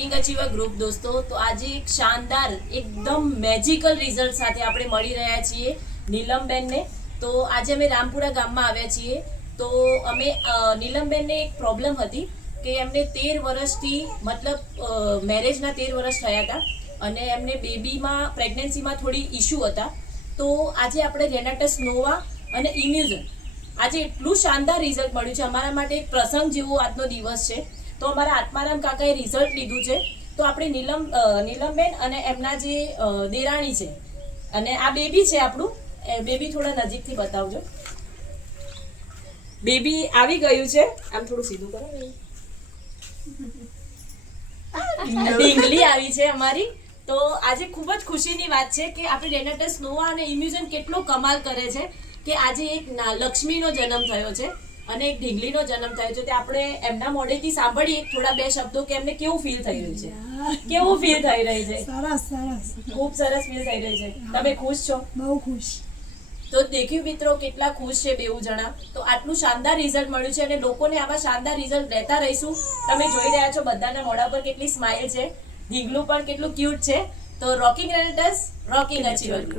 Rocking અચીવર group દોસ્તો, તો આજે એક શાનદાર એકદમ મેજિકલ રિઝલ્ટ સાથે આપણે મળી રહ્યા છીએ નીલમબેનને. તો આજે અમે રામપુરા ગામમાં આવ્યા છીએ. તો અમે નીલમબેનને એક પ્રોબ્લેમ હતી કે એમને 13 વર્ષથી મતલબ મેરેજના 13 વર્ષ થયા હતા અને એમને બેબીમાં પ્રેગ્નન્સીમાં થોડી ઇશ્યુ હતા. તો આજે આપણે રેનાટસ નોવા અને ઇમ્યુઝન આજે એટલું શાનદાર રિઝલ્ટ મળ્યું છે. અમારા માટે એક પ્રસંગ જેવો આજનો દિવસ છે. તો અમારા આત્મારામ કાકાએ રિઝલ્ટ લીધું છે. તો આપણે નીલમબેન અને એમના જે દેરાણી છે અને આ બેબી છે આપણું, બેબી થોડા નજીકથી બતાવજો. બેબી આવી ગયું છે, આમ થોડું સીધું કરો. ઢીંગલી આવી છે અમારી. તો આજે ખૂબ જ ખુશીની વાત છે કે આપણે રેનાટસ નોવા અને ઇમ્યુઝન કેટલો કમાલ કરે છે કે આજે એક લક્ષ્મીનો જન્મ થયો છે અને એક ઢીંગલીનો જન્મ થયો છે. તે આપણે એમના મોઢેથી સાંભળીએ થોડા બે શબ્દો કે એમને કેવું ફીલ થઈ રહ્યું છે, કેવું ફીલ થઈ રહી છે. સરસ સરસ, ખૂબ સરસ ફીલ થઈ રહી છે. તમે ખુશ છો? બહુ ખુશ. તો દેખ્યું મિત્રો કેટલા ખુશ છે બેઉ જણા. તો આટલું શાનદાર રિઝલ્ટ મળ્યું છે અને લોકોને આવા શાનદાર રિઝલ્ટ લેતા રહીશું. તમે જોઈ રહ્યા છો બધાના મોઢા પર કેટલી સ્માઇલ છે, ઢીંગલું પણ કેટલું ક્યુટ છે. તો રોકિંગ રેનાટસ, રોકિંગ અચીવર.